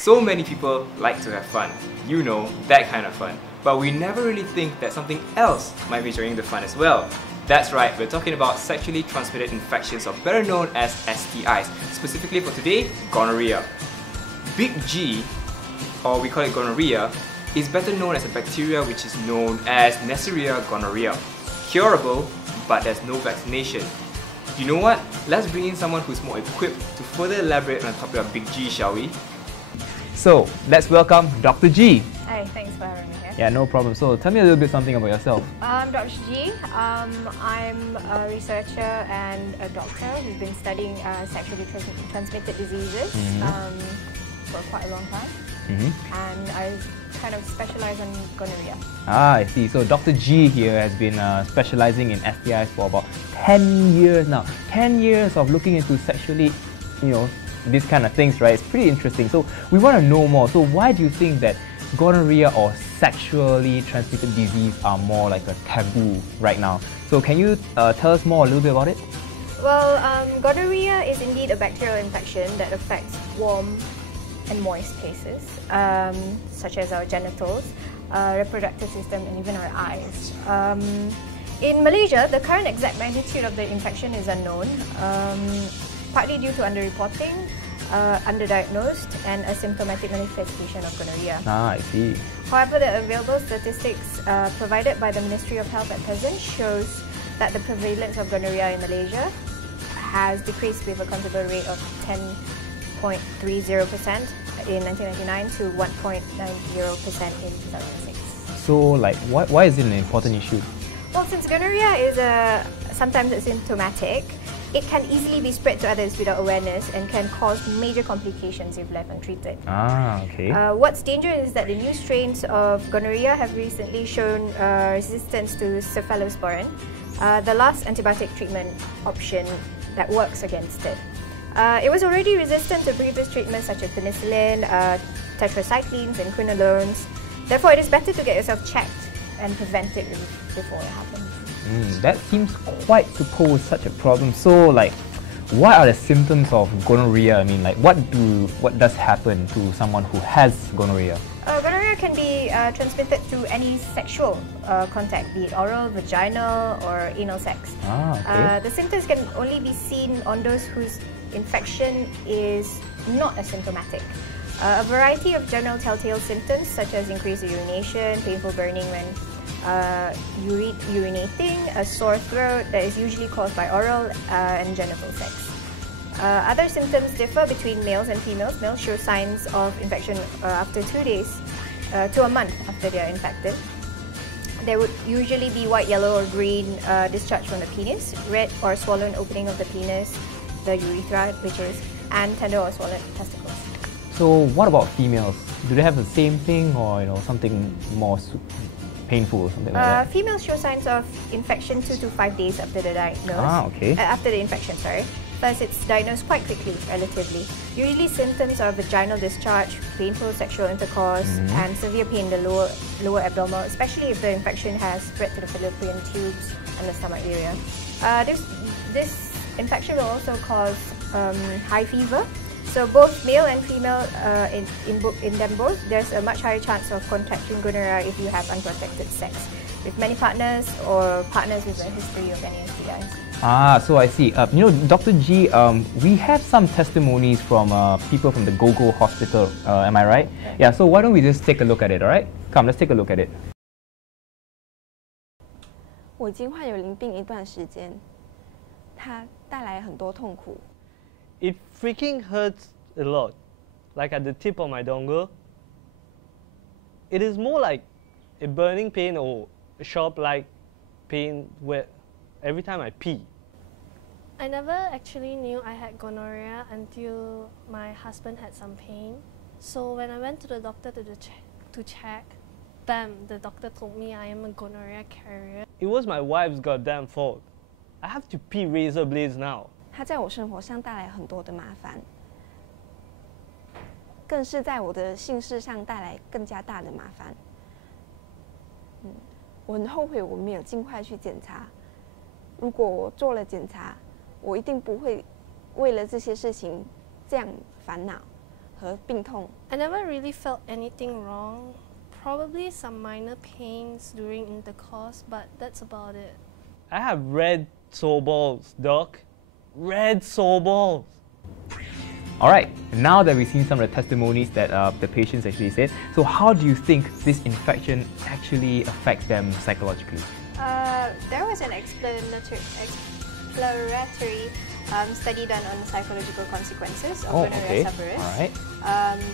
So many people like to have fun. You know, that kind of fun. But we never really think that something else might be during the fun as well. That's right, we're talking about sexually transmitted infections, or better known as STIs. Specifically for today, gonorrhea. Big G, or we call it gonorrhea, is better known as a bacteria which is known as Neisseria gonorrhea. Curable, but there's no vaccination. You know what? Let's bring in someone who's more equipped to further elaborate on the topic of Big G, shall we? So, let's welcome Dr. G. Hi, thanks for having me here. Yeah, no problem. So, tell me a little bit something about yourself. Dr. G. I'm a researcher and a doctor who's been studying sexually transmitted diseases for quite a long time. And I kind of specialize on gonorrhea. Ah, I see. So Dr. G here has been specializing in STIs for about 10 years now. 10 years of looking into sexually, these kind of things, right? It's pretty interesting. So we want to know more. So why do you think that gonorrhea or sexually transmitted disease are more like a taboo right now? So can you tell us more a little bit about it? Well, gonorrhea is indeed a bacterial infection that affects warm and moist places, such as our genitals, reproductive system, and even our eyes. In Malaysia, the current exact magnitude of the infection is unknown, partly due to underreporting, underdiagnosed, and asymptomatic manifestation of gonorrhea. Ah, I see. However, the available statistics provided by the Ministry of Health at present shows that the prevalence of gonorrhea in Malaysia has decreased with a considerable rate of 10.30% in 1999 to 1.90% in 2006. So, why is it an important issue? Well, since gonorrhea is sometimes asymptomatic, it can easily be spread to others without awareness and can cause major complications if left untreated. Ah, okay. What's dangerous is that the new strains of gonorrhea have recently shown resistance to cephalosporin, the last antibiotic treatment option that works against it. It was already resistant to previous treatments such as penicillin, tetracyclines, and quinolones. Therefore, it is better to get yourself checked and prevent it before it happens. That seems quite to pose such a problem. So, what are the symptoms of gonorrhea? I mean, what does happen to someone who has gonorrhea? Gonorrhea can be transmitted through any sexual contact, be it oral, vaginal, or anal sex. Ah, okay. The symptoms can only be seen on those whose infection is not asymptomatic. A variety of general telltale symptoms such as increased urination, painful burning when urinating, a sore throat that is usually caused by oral and genital sex. Other symptoms differ between males and females. Males show signs of infection after 2 days to a month after they are infected. There would usually be white, yellow, or green discharge from the penis, red or swollen opening of the penis, the urethra, and tender or swollen testicles. So what about females? Do they have the same thing, or something more painful, or something like that? Females show signs of infection 2 to 5 days after the after the infection. Thus, it's diagnosed quite quickly, relatively. Usually, symptoms are vaginal discharge, painful sexual intercourse, and severe pain in the lower abdominal, especially if the infection has spread to the fallopian tubes and the stomach area. This infection will also cause high fever. So both male and female, in them both, there's a much higher chance of contracting gonorrhea if you have unprotected sex with many partners or partners with a history of any STIs. Ah, so I see. Dr. G, we have some testimonies from people from the GoGo Hospital. Am I right? Yeah. So why don't we just take a look at it? All right? Come, let's take a look at it. 我已经患有淋病一段时间，它带来很多痛苦。 It freaking hurts a lot, like at the tip of my dongle. It is more like a burning pain or a sharp-like pain where every time I pee. I never actually knew I had gonorrhea until my husband had some pain. So when I went to the doctor to check, the doctor told me I am a gonorrhea carrier. It was my wife's goddamn fault. I have to pee razor blades now. 它在我生活上带来很多的麻烦，更是在我的性事上带来更加大的麻烦。我很后悔我没有尽快去检查。如果我做了检查，我一定不会为了这些事情这样烦恼。和病痛。 I never really felt anything wrong. Probably some minor pains during intercourse, but that's about it. I have red sore balls, Doc. Red sore balls. Alright, now that we've seen some of the testimonies that the patients actually said, so how do you think this infection actually affects them psychologically? There was an exploratory study done on psychological consequences of gonorrhea sufferers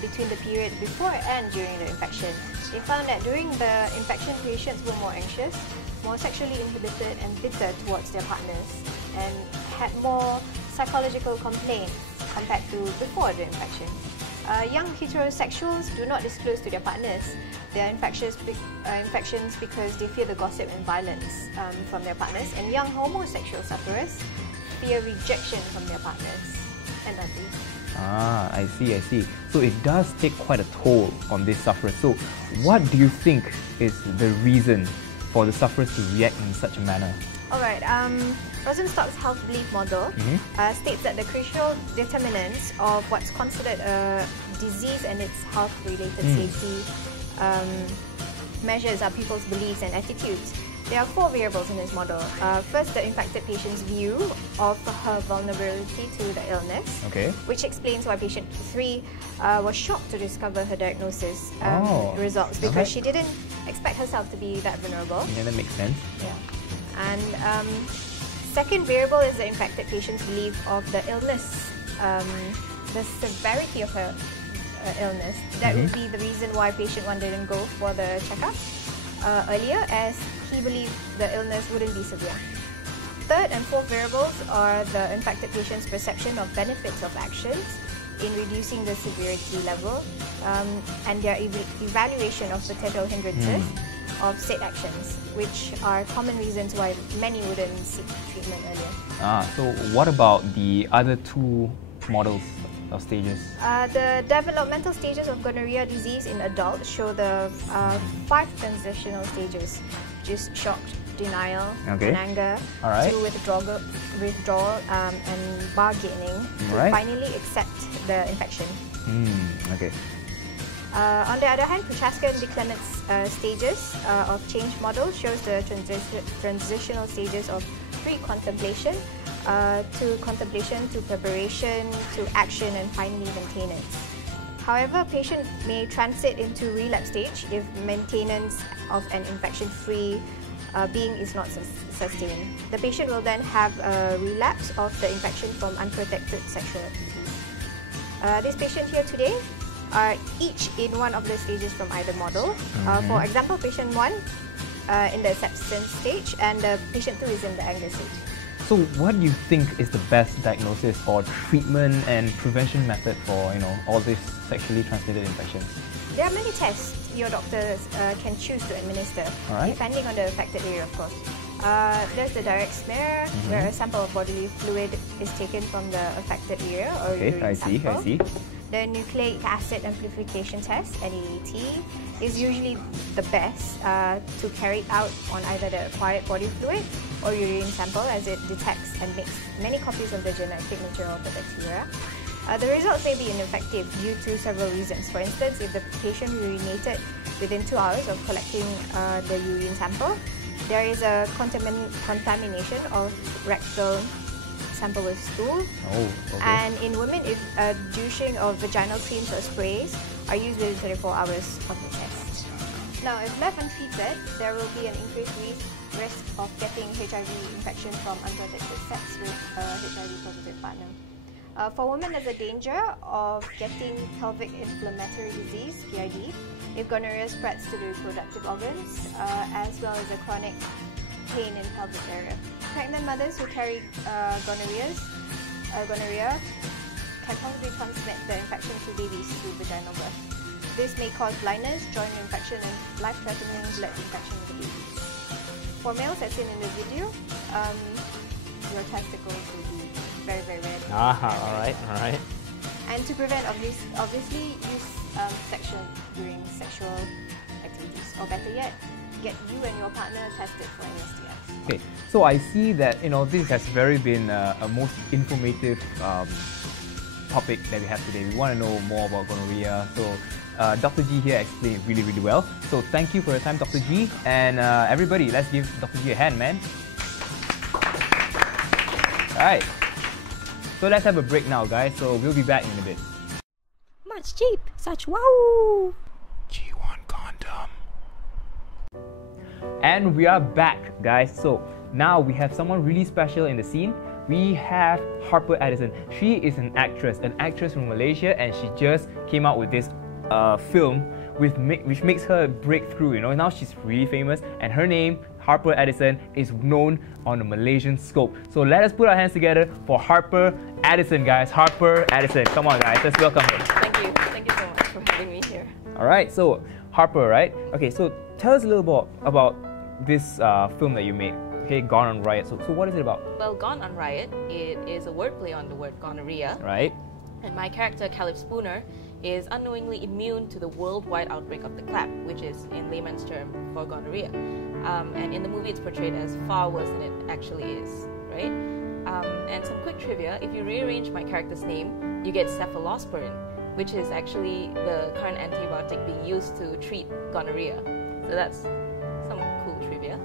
between the period before and during the infection. They found that during the infection, patients were more anxious, more sexually inhibited and bitter towards their partners, and had more psychological complaints compared to before the infection. Young heterosexuals do not disclose to their partners their infections because they fear the gossip and violence from their partners, and young homosexual sufferers fear rejection from their partners and others. Ah, I see. So it does take quite a toll on these sufferers. So what do you think is the reason for the sufferers to react in such a manner? Alright, Rosenstock's health belief model states that the crucial determinants of what's considered a disease and its health-related safety measures are people's beliefs and attitudes. There are 4 variables in this model. First, the infected patient's view of her vulnerability to the illness, which explains why patient 3 was shocked to discover her diagnosis results because she didn't expect herself to be that vulnerable. Yeah, that makes sense. Yeah. And second variable is the infected patient's belief of the illness, the severity of her illness. That would be the reason why patient 1 didn't go for the checkup earlier, as he believed the illness wouldn't be severe. Third and fourth variables are the infected patient's perception of benefits of actions in reducing the severity level and their evaluation of potential hindrances of said actions, which are common reasons why many wouldn't seek treatment earlier. So what about the other 2 models of stages? The developmental stages of gonorrhea disease in adults show the 5 transitional stages, which is shock, denial, and anger, to withdrawal and bargaining, to finally accept the infection. On the other hand, Prochaska and DeClement's stages of change model shows the transitional stages of pre-contemplation to contemplation, to preparation, to action, and finally maintenance. However, a patient may transit into relapse stage if maintenance of an infection-free being is not sustained. The patient will then have a relapse of the infection from unprotected sexual activities. This patient here today are each in one of the stages from either model. For example, patient 1 in the acceptance stage and patient 2 is in the anger stage. So what do you think is the best diagnosis or treatment and prevention method for all these sexually transmitted infections? There are many tests your doctors can choose to administer, depending on the affected area, of course. There's the direct smear, where a sample of bodily fluid is taken from the affected area or urine sample. I see. The nucleic acid amplification test, NAAT, is usually the best to carry out on either the acquired body fluid or urine sample, as it detects and makes many copies of the genetic material of the bacteria. The results may be ineffective due to several reasons. For instance, if the patient urinated within 2 hours of collecting the urine sample, there is a contamination of rectal sample with stool. And in women, if douching of vaginal creams or sprays are used within 24 hours of the test. Now, if left untreated, there will be an increased risk of getting HIV infection from unprotected sex with a HIV-positive partner. For women, there's a danger of getting pelvic inflammatory disease, PID, if gonorrhea spreads to the reproductive organs, as well as a chronic pain in pelvic area. Pregnant mothers who carry gonorrhea can possibly transmit the infection to babies through vaginal birth. This may cause blindness, joint infection, and life-threatening blood infection in the baby. For males, as seen in the video, your testicles will be very, very red. Alright. And to prevent, obviously, use section during sexual activities, or better yet, get you and your partner tested for any STIs. Okay, so I see that this has been a most informative topic that we have today. We want to know more about gonorrhea. So Dr. G here explained it really, really well. So thank you for your time, Dr. G. And everybody, let's give Dr. G a hand, man. Alright. So let's have a break now, guys. So we'll be back in a bit. Much cheap, such wow. G1 condom. And we are back, guys. So now we have someone really special in the scene. We have Harper Addison. She is an actress from Malaysia, and she just came out with this film which makes her break through. You know, now she's really famous, and her name, Harper Addison, is known on a Malaysian scope. So let us put our hands together for Harper Addison, guys. Harper Addison, come on, guys, let's welcome her. Thank you so much for having me here. All right, so Harper, right? Okay, so tell us a little bit about this film that you made. Okay, Gone on Riot. So what is it about? Well, Gone on Riot, it is a wordplay on the word gonorrhea. Right. And my character, Caliph Spooner, is unknowingly immune to the worldwide outbreak of the clap, which is, in layman's term, for gonorrhea. And in the movie, it's portrayed as far worse than it actually is, right? And some quick trivia, if you rearrange my character's name, you get cephalosporin, which is actually the current antibiotic being used to treat gonorrhea. So that's some cool trivia.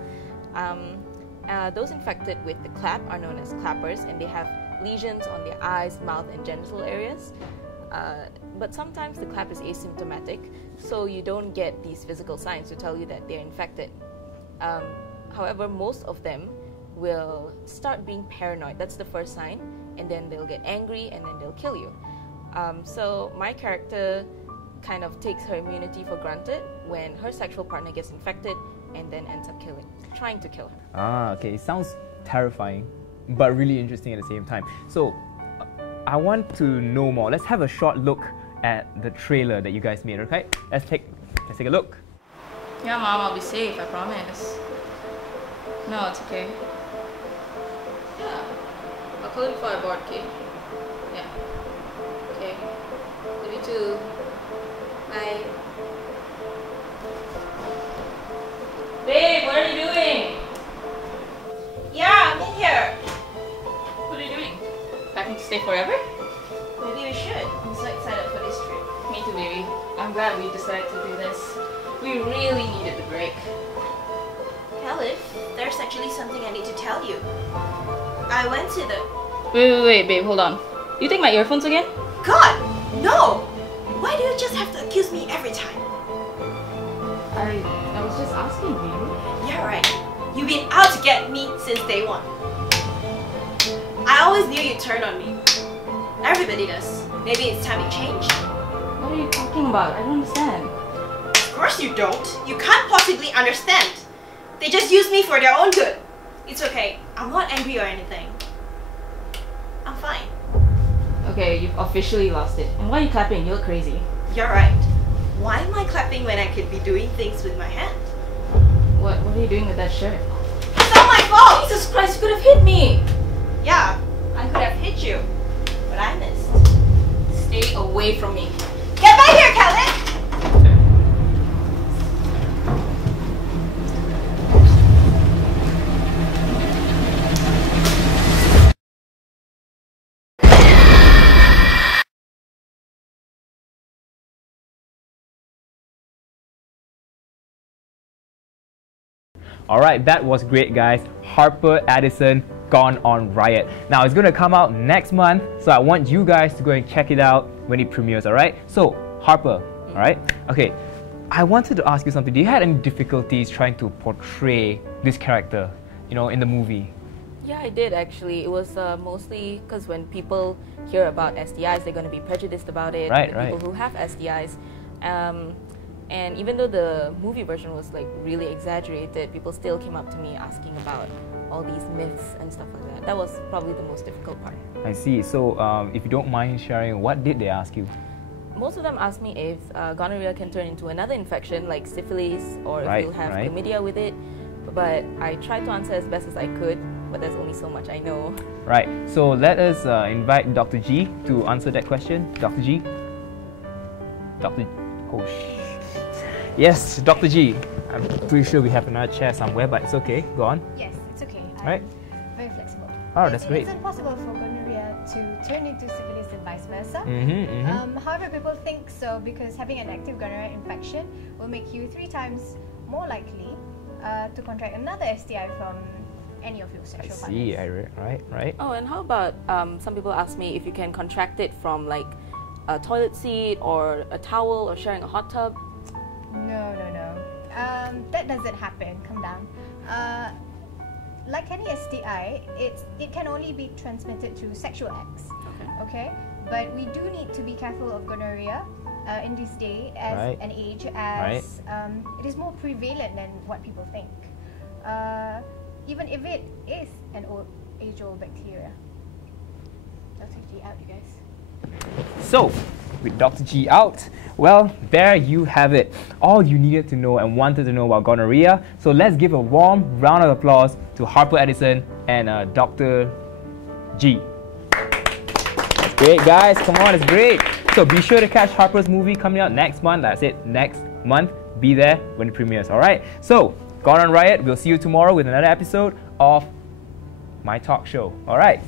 Those infected with the clap are known as clappers, and they have lesions on their eyes, mouth, and genital areas. But sometimes the clap is asymptomatic, so you don't get these physical signs to tell you that they're infected. However, most of them will start being paranoid. That's the first sign, and then they'll get angry, and then they'll kill you. So my character kind of takes her immunity for granted when her sexual partner gets infected and then ends up trying to kill her. Ah, okay. It sounds terrifying, but really interesting at the same time. So I want to know more. Let's have a short look at the trailer that you guys made, okay? Let's take a look. Yeah, Mom, I'll be safe, I promise. No, it's okay. Yeah. I'll call you before I board, okay? Yeah. Okay. Love you too. Bye. Babe, what are you doing? Yeah, I'm in here. What are you doing? Packing to stay forever? Maybe we should. I'm so excited for this trip. Me too, baby. I'm glad we decided to do this. We really needed the break. Caliph, there's actually something I need to tell you. I went to the... Wait, babe, hold on. You take my earphones again? God, no! Why do you just have to accuse me every time? I was just asking, baby. Yeah, right. You've been out to get me since day one. I always knew you'd turn on me. Everybody does. Maybe it's time you changed. What are you talking about? I don't understand. Of course you don't. You can't possibly understand. They just use me for their own good. It's okay. I'm not angry or anything. I'm fine. Okay, you've officially lost it. And why are you clapping? You look crazy. You're right. Why am I clapping when I could be doing things with my hand? What are you doing with that shirt? It's not my fault! Jesus Christ, you could have hit me! Yeah, I could have hit you, but I missed. Stay away from me. Get back here, Caliph! Alright, that was great, guys. Harper Addison, Gone on Riot. Now, it's going to come out next month, so I want you guys to go and check it out when it premieres, alright? So, Harper, alright? Okay, I wanted to ask you something. Do you have any difficulties trying to portray this character, you know, in the movie? Yeah, I did actually. It was mostly because when people hear about STIs, they're going to be prejudiced about it. Right. People who have STIs. And even though the movie version was like really exaggerated, people still came up to me asking about all these myths and stuff like that. That was probably the most difficult part. I see. So if you don't mind sharing, what did they ask you? Most of them asked me if gonorrhea can turn into another infection like syphilis, or if you'll have chlamydia with it. But I tried to answer as best as I could, but there's only so much I know. Right. So let us invite Dr. G to answer that question. Dr. G? Dr. Oh, yes, Dr. G. I'm pretty sure we have another chair somewhere, but it's okay. Go on. Yes, it's okay. Right? Very flexible. Oh, that's great. Is it possible for gonorrhea to turn into syphilis and vice versa. However, people think so because having an active gonorrhea infection will make you 3 times more likely to contract another STI from any of your sexual partners. Right. Oh, and how about some people ask me if you can contract it from like a toilet seat or a towel or sharing a hot tub? No. That doesn't happen. Come down. Like any STI, it can only be transmitted through sexual acts. Okay? But we do need to be careful of gonorrhea in this day as an age, as it is more prevalent than what people think. Even if it is an age-old bacteria. Dr. G out, you guys. So, with Dr. G out, well, there you have it. All you needed to know and wanted to know about gonorrhea. So let's give a warm round of applause to Harper Edison and Dr. G. That's great, guys. Come on, it's great. So be sure to catch Harper's movie coming out next month. Like I said, next month. Be there when it premieres, alright? So, Gone on Riot, we'll see you tomorrow with another episode of my talk show. Alright.